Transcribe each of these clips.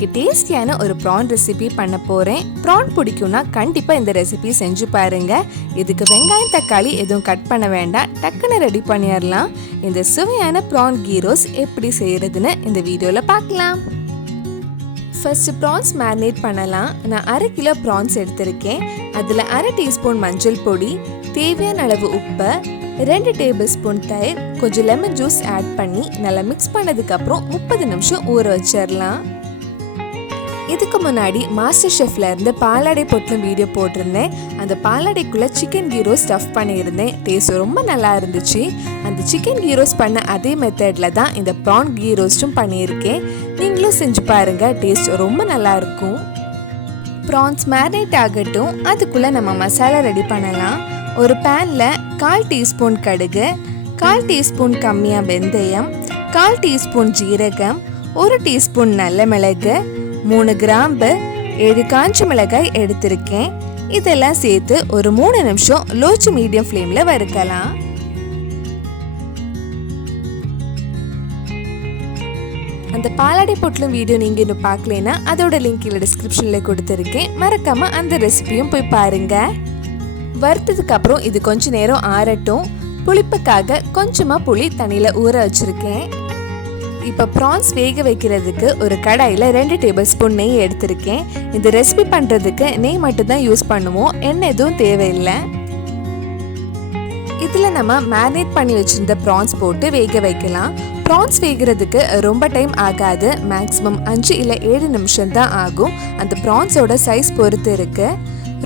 இன்னைக்கு டேஸ்டியான ஒரு ப்ரான் ரெசிபி பண்ண போறேன். ப்ரான் பிடிக்கும்னா கண்டிப்பா இந்த ரெசிபி செஞ்சு பாருங்க. இதுக்கு வெங்காயம் தக்காளி எதுவும் கட் பண்ண வேண்டாம், டக்குன்னு ரெடி பண்ணிடலாம். இந்த சுவையான ப்ரான் கீ ரோஸ்ட் எப்படி செய்யறதுன்னு இந்த வீடியோல பார்க்கலாம். ஃபர்ஸ்ட் ப்ரான்ஸ் மேரினேட் பண்ணலாம். நான் 1/2 கிலோ ப்ரான்ஸ் எடுத்திருக்கேன். அதில் 1/2 டீஸ்பூன் மஞ்சள் பொடி, தேவையான அளவு உப்பு, 2 டேபிள் ஸ்பூன் தயிர், கொஞ்சம் லெமன் ஜூஸ் ஆட் பண்ணி நல்லா மிக்ஸ் பண்ணதுக்கப்புறம் 30 நிமிஷம் ஊற வச்சிடலாம். இதுக்கு முன்னாடி மாஸ்டர் ஷெஃப்ல இருந்து பாலாடை பொட்டலம் வீடியோ போட்டிருந்தேன். அந்த பாலாடைக்குள்ள சிக்கன் கீ ரோஸ்ட் ஸ்டஃப் பண்ணியிருந்தேன். டேஸ்ட் ரொம்ப நல்லா இருந்துச்சு. அந்த சிக்கன் கீ ரோஸ்ட் பண்ண அதே மெத்தட்ல தான் இந்த ப்ரான் கீ ரோஸ்ட்டும் பண்ணியிருக்கேன். நீங்களும் செஞ்சு பாருங்க, டேஸ்ட் ரொம்ப நல்லா இருக்கும். ப்ரான்ஸ் மேரினேட் ஆகட்டும், அதுக்குள்ள நம்ம மசாலா ரெடி பண்ணலாம். ஒரு பேன்ல 1/4 டீஸ்பூன் கடுகு, 1/4 டீஸ்பூன் கம்மியா வெந்தயம், 1/4 டீஸ்பூன் ஜீரகம், 1 டீஸ்பூன் நல்ல மிளகு, 3 கிராம்பு, 7 காஞ்ச மிளகாய் எடுத்திருக்கேன். இதெல்லாம் சேர்த்து ஒரு 3 நிமிஷம் லோ டு மீடியம் ஃப்ளேம்ல வறுக்கலாம். அந்த பாலாடை பொட்டலம் வீடியோ நீங்க இன்னும் பார்க்கலனா அதோட லிங்க் கீழே டிஸ்கிரிப்ஷன்ல கொடுத்திருக்கேன். மறக்காம அந்த ரெசிபியும் போய் பாருங்க. வறுத்ததுக்கு அப்புறம் இது கொஞ்ச நேரம் ஆறட்டும். புளிப்புக்காக கொஞ்சமா புளி தண்ணியில ஊற வச்சிருக்கேன். இப்ப ப்ரான்ஸ் வேக வைக்கிறதுக்கு ஒரு கடாயில 2 டேபிள் ஸ்பூன் நெய் எடுத்திருக்கேன். இந்த ரெசிபி பண்றதுக்கு நெய் மட்டும் தான் யூஸ் பண்ணுவோம், எண்ணெய் எதுவும் தேவையில்லை. இதுல நம்ம மேரினேட் பண்ணி வச்சிருந்த ப்ரான்ஸ் போட்டு வேக வைக்கலாம். ப்ரான்ஸ் வேகிறதுக்கு ரொம்ப டைம் ஆகாது, மேக்ஸிமம் 5 இல்ல 7 நிமிஷம் தான் ஆகும். அந்த ப்ரான்ஸோட சைஸ் பொறுத்து இருக்கு.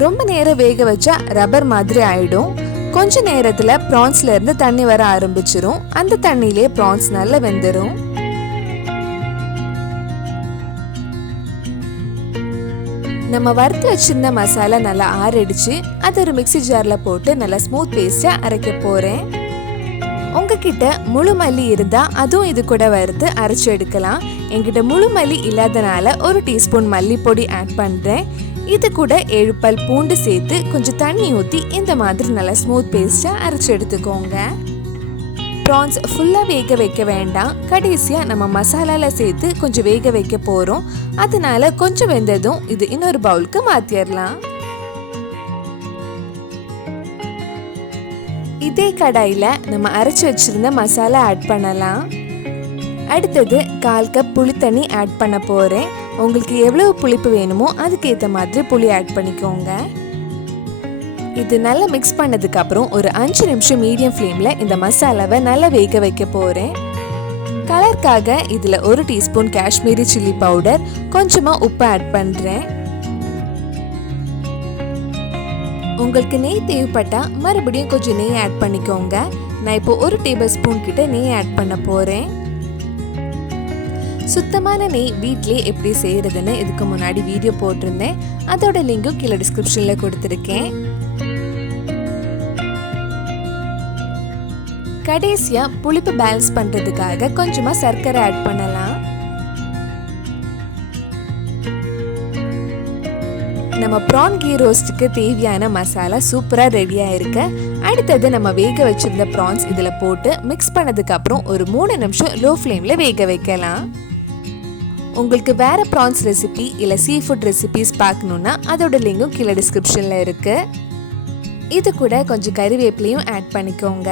ரொம்ப நேரம் வேக வச்சா ரப்பர் மாதிரி ஆயிடும். கொஞ்ச நேரத்துல ப்ரான்ஸ்ல இருந்து தண்ணி வர ஆரம்பிச்சிரும். அந்த தண்ணியிலே ப்ரான்ஸ் நல்லா வெந்துடும். நம்ம வறுத்து வச்சிருந்த மசாலா நல்லா ஆறடிச்சு அதை ஒரு மிக்ஸி ஜார்ல போட்டு நல்லா ஸ்மூத் பேஸ்டா அரைக்க போறேன். உங்ககிட்ட முழு மல்லி இருந்தா அதுவும் இது கூட வறுத்து அரைச்சு எடுக்கலாம். என்கிட்ட முழு மல்லி இல்லாதனால 1 டீஸ்பூன் மல்லிப்பொடி ஆட் பண்றேன். இது கூட 7 பல் பூண்டு சேர்த்து கொஞ்சம் தண்ணி ஊற்றி இந்த மாதிரி நல்லா ஸ்மூத் பேஸ்டா அரைச்சு எடுத்துக்கோங்க. ப்ரான்ஸ் ஃபுல்லா வேக வைக்க வேண்டாம், கடைசியா நம்ம மசாலால சேர்த்து கொஞ்சம் வேக வைக்க போறோம். அதனால கொஞ்சம் வெந்ததும் இது இன்னொரு பவுலுக்கு மாத்திரலாம். இதே கடாயில நம்ம அரைச்சு வச்சிருந்த மசாலா ஆட் பண்ணலாம். அடுத்தது 1/4 கப் புளி தண்ணி ஆட் பண்ண போறேன். உங்களுக்கு எவ்வளவு புளிப்பு வேணுமோ அதுக்கேற்ற மாதிரி புளி ஆட் பண்ணிக்கோங்க. இது நல்லா மிக்ஸ் பண்ணதுக்கு அப்புறம் ஒரு 5 நிமிஷம் மீடியம் ஃப்ளேம்ல இந்த மசாலாவை நல்லா வேக வைக்க போறேன். கலருக்காக இதுல 1 டீஸ்பூன் காஷ்மீரி சில்லி பவுடர், கொஞ்சமா உப்பு ஆட் பண்றேன். உங்களுக்கு நெய் தேவைப்பட்டா மறுபடியும் கொஞ்சம் நெய் ஆட் பண்ணிக்கோங்க. நான் இப்போ 1 டேபிள் ஸ்பூன் கிட்ட நெய் ஆட் பண்ண போறேன். சுத்தமான நெய் வீட்லயே எப்படி செய்யறதுன்னு இதுக்கு முன்னாடி வீடியோ போட்டிருந்தேன். அதோட லிங்கும் கீழே டிஸ்கிரிப்ஷன்ல கொடுத்திருக்கேன். கடைசியா புளிப்பு பேலன்ஸ் பண்றதுக்காக கொஞ்சமா சர்க்கரை ஆட் பண்ணலாம். நம்ம ப்ரான் கீ ரோஸ்டுக்கு தேவையான மசாலா சூப்பரா ரெடியா இருக்கு. அடுத்தது நம்ம வேக வச்சிருந்த ப்ரான்ஸ் இதுல போட்டு மிக்ஸ் பண்ணதுக்கு அப்புறம் ஒரு 3 நிமிஷம் லோ ஃப்ளேம்ல வேக வைக்கலாம். உங்களுக்கு வேற ப்ரான்ஸ் ரெசிபி இல்ல சீ ஃபுட் ரெசிபிஸ் பார்க்கணும்னா அதோட லிங்கும் கீழே டிஸ்கிரிப்ஷன்ல இருக்கு. இது கூட கொஞ்சம் கறிவேப்பிலையும் ஆட் பண்ணிக்கோங்க.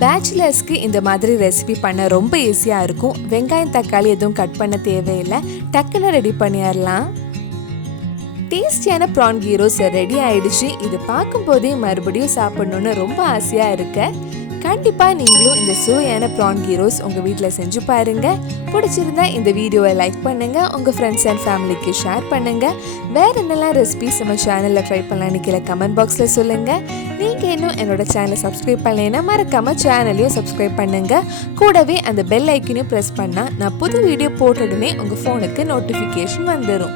பேச்சுலர்ஸ்க்கு இந்த மாதிரி ரெசிபி பண்ண ரொம்ப ஈஸியா இருக்கும். வெங்காயம் தக்காளி எதுவும் கட் பண்ண தேவையில்லை, டக்குன்னு ரெடி பண்ணிடலாம். டேஸ்டியான ப்ரான் கீ ரோஸ்ட் ரெடி ஆயிடுச்சு. இது பார்க்கும் போதே மறுபடியும் சாப்பிடணும்னு ரொம்ப ஆசையா இருக்கு. கண்டிப்பா நீங்களும் இந்த சுவையான ப்ரான் கீ ரோஸ்ட் உங்க வீட்டில் செஞ்சு பாருங்க. பிடிச்சிருந்தா இந்த வீடியோவை லைக் பண்ணுங்க, உங்க ஃப்ரெண்ட்ஸ் அண்ட் ஃபேமிலிக்கு ஷேர் பண்ணுங்க. வேற என்னெல்லாம் ரெசிபிஸ் நம்ம சேனல்ல ட்ரை பண்ணலாம்னு கீழே கமெண்ட் பாக்ஸ்ல சொல்லுங்க. நீங்க இன்னும் என்னோட சேனலை சப்ஸ்கிரைப் பண்ணலைன்னா மறக்காம சேனலையும் சப்ஸ்கிரைப் பண்ணுங்க. கூடவே அந்த பெல் ஐக்கனையும் ப்ரெஸ் பண்ணா நான் புது வீடியோ போட்ட உடனே உங்க போனுக்கு நோட்டிஃபிகேஷன் வந்துடும்.